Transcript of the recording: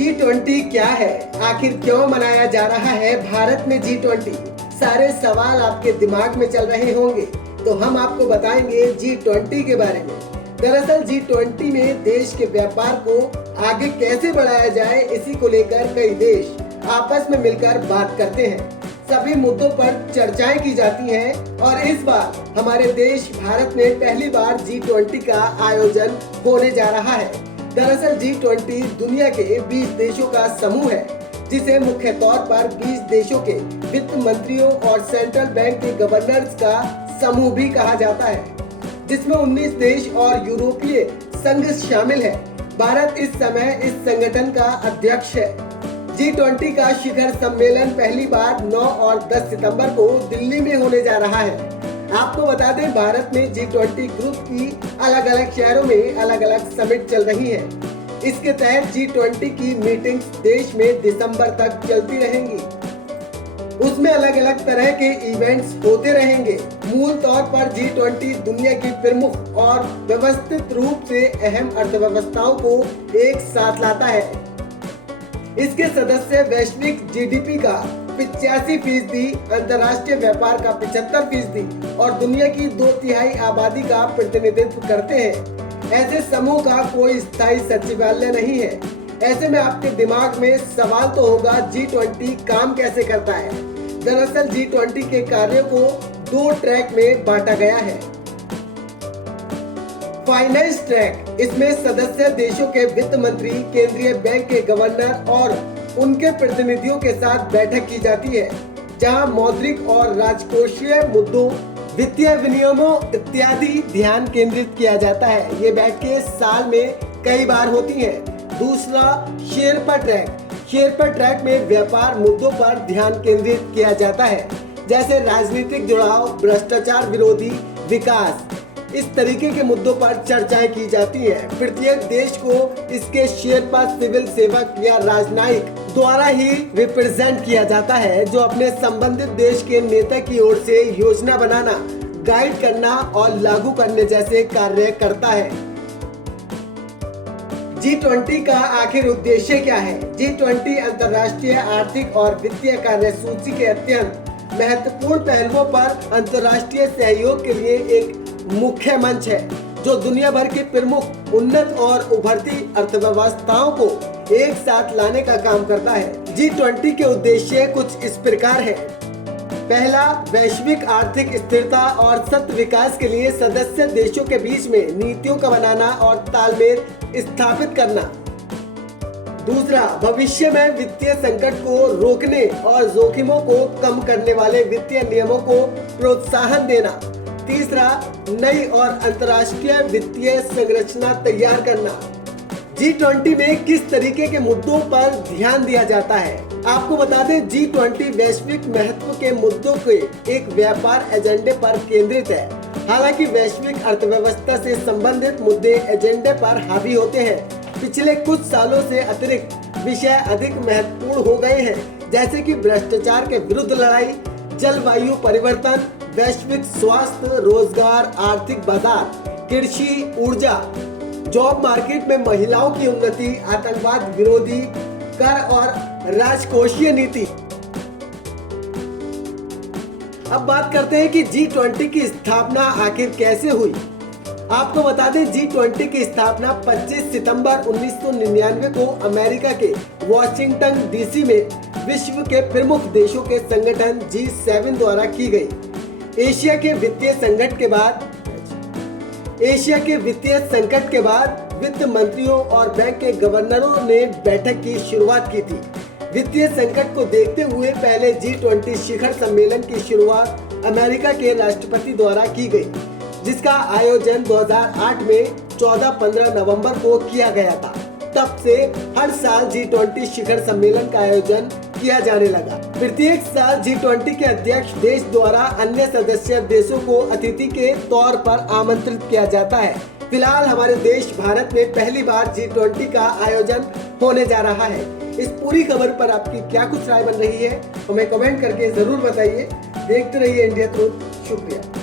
G20 क्या है, आखिर क्यों मनाया जा रहा है भारत में G20? सारे सवाल आपके दिमाग में चल रहे होंगे, तो हम आपको बताएंगे G20 के बारे में। दरअसल G20 में देश के व्यापार को आगे कैसे बढ़ाया जाए, इसी को लेकर कई देश आपस में मिलकर बात करते हैं। सभी मुद्दों पर चर्चाएं की जाती हैं और इस बार हमारे देश भारत में पहली बार G20 का आयोजन होने जा रहा है। दरअसल G20 दुनिया के 20 देशों का समूह है, जिसे मुख्य तौर पर 20 देशों के वित्त मंत्रियों और सेंट्रल बैंक के गवर्नर्स का समूह भी कहा जाता है, जिसमें 19 देश और यूरोपीय संघ शामिल है। भारत इस समय इस संगठन का अध्यक्ष है। G20 का शिखर सम्मेलन पहली बार 9 और 10 सितंबर को दिल्ली में होने जा रहा है। आपको बता दें, भारत में G20 ग्रुप की अलग अलग शहरों में अलग अलग समिट चल रही है। इसके तहत G20 की मीटिंग्स देश में दिसंबर तक चलती रहेंगी। उसमें अलग अलग तरह के इवेंट्स होते रहेंगे। मूल तौर पर G20 दुनिया की प्रमुख और व्यवस्थित रूप से अहम अर्थव्यवस्थाओं को एक साथ लाता है। इसके सदस्य वैश्विक जीडीपी का 85%, अंतर्राष्ट्रीय व्यापार का 75% और दुनिया की 2/3 आबादी का प्रतिनिधित्व करते हैं। ऐसे समूह का कोई स्थायी सचिवालय नहीं है। ऐसे में आपके दिमाग में सवाल तो होगा, G20 काम कैसे करता है? दरअसल G20 के कार्यों को 2 ट्रैक में बांटा गया है। फाइनेंस ट्रैक, इसमें सदस्य देशों के वित्त मंत्री, केंद्रीय बैंक के गवर्नर और उनके प्रतिनिधियों के साथ बैठक की जाती है, जहां मौद्रिक और राजकोषीय मुद्दों, वित्तीय विनियमों इत्यादि ध्यान केंद्रित किया जाता है। ये बैठकें साल में कई बार होती हैं। दूसरा, शेरपा ट्रैक। शेरपा ट्रैक में व्यापार मुद्दों पर ध्यान केंद्रित किया जाता है, जैसे राजनीतिक जुड़ाव, भ्रष्टाचार विरोधी, विकास। इस तरीके के मुद्दों पर चर्चाएं की जाती है। प्रत्येक देश को इसके शेरपा सिविल सेवक या राजनयिक द्वारा ही रिप्रेजेंट किया जाता है, जो अपने संबंधित देश के नेता की ओर से योजना बनाना, गाइड करना और लागू करने जैसे कार्य करता है। G20 का आखिर उद्देश्य क्या है? G20 अंतर्राष्ट्रीय आर्थिक और वित्तीय कार्यसूची के अत्यंत महत्वपूर्ण पहलुओं पर अंतर्राष्ट्रीय सहयोग के लिए एक मुख्य मंच है, जो दुनिया भर की प्रमुख उन्नत और उभरती अर्थव्यवस्थाओं को एक साथ लाने का काम करता है। G20 के उद्देश्य कुछ इस प्रकार है। पहला, वैश्विक आर्थिक स्थिरता और सतत विकास के लिए सदस्य देशों के बीच में नीतियों का बनाना और तालमेल स्थापित करना। दूसरा, भविष्य में वित्तीय संकट को रोकने और जोखिमों को कम करने वाले वित्तीय नियमों को प्रोत्साहन देना। तीसरा, नई और अंतर्राष्ट्रीय वित्तीय संरचना तैयार करना। G20 में किस तरीके के मुद्दों पर ध्यान दिया जाता है? आपको बता दें, G20 वैश्विक महत्व के मुद्दों के एक व्यापार एजेंडे पर केंद्रित है। हालांकि वैश्विक अर्थव्यवस्था से संबंधित मुद्दे एजेंडे पर हावी होते हैं। पिछले कुछ सालों से अतिरिक्त विषय अधिक महत्वपूर्ण हो गए हैं, जैसे कि भ्रष्टाचार के विरुद्ध लड़ाई, जलवायु परिवर्तन, वैश्विक स्वास्थ्य, रोजगार, आर्थिक बाजार, कृषि, ऊर्जा, जॉब मार्केट में महिलाओं की उन्नति, आतंकवाद विरोधी, कर और राजकोषीय नीति। अब बात करते हैं कि G20 की स्थापना आखिर कैसे हुई। आपको बता दें, G20 की स्थापना 25 सितंबर 1999 को अमेरिका के वॉशिंगटन डीसी में विश्व के प्रमुख देशों के संगठन G7 द्वारा की गई। एशिया के वित्तीय संकट के बाद वित्त मंत्रियों और बैंक के गवर्नरों ने बैठक की शुरुआत की थी। वित्तीय संकट को देखते हुए पहले G20 शिखर सम्मेलन की शुरुआत अमेरिका के राष्ट्रपति द्वारा की गई, जिसका आयोजन 2008 में 14-15 नवंबर को किया गया था। तब से हर साल G20 शिखर सम्मेलन का आयोजन किया जाने लगा। प्रत्येक साल G20 के अध्यक्ष देश द्वारा अन्य सदस्य देशों को अतिथि के तौर पर आमंत्रित किया जाता है। फिलहाल हमारे देश भारत में पहली बार G20 का आयोजन होने जा रहा है। इस पूरी खबर पर आपकी क्या कुछ राय बन रही है, हमें कमेंट करके जरूर बताइए। देखते रहिए इंडिया ट्रूथ। शुक्रिया।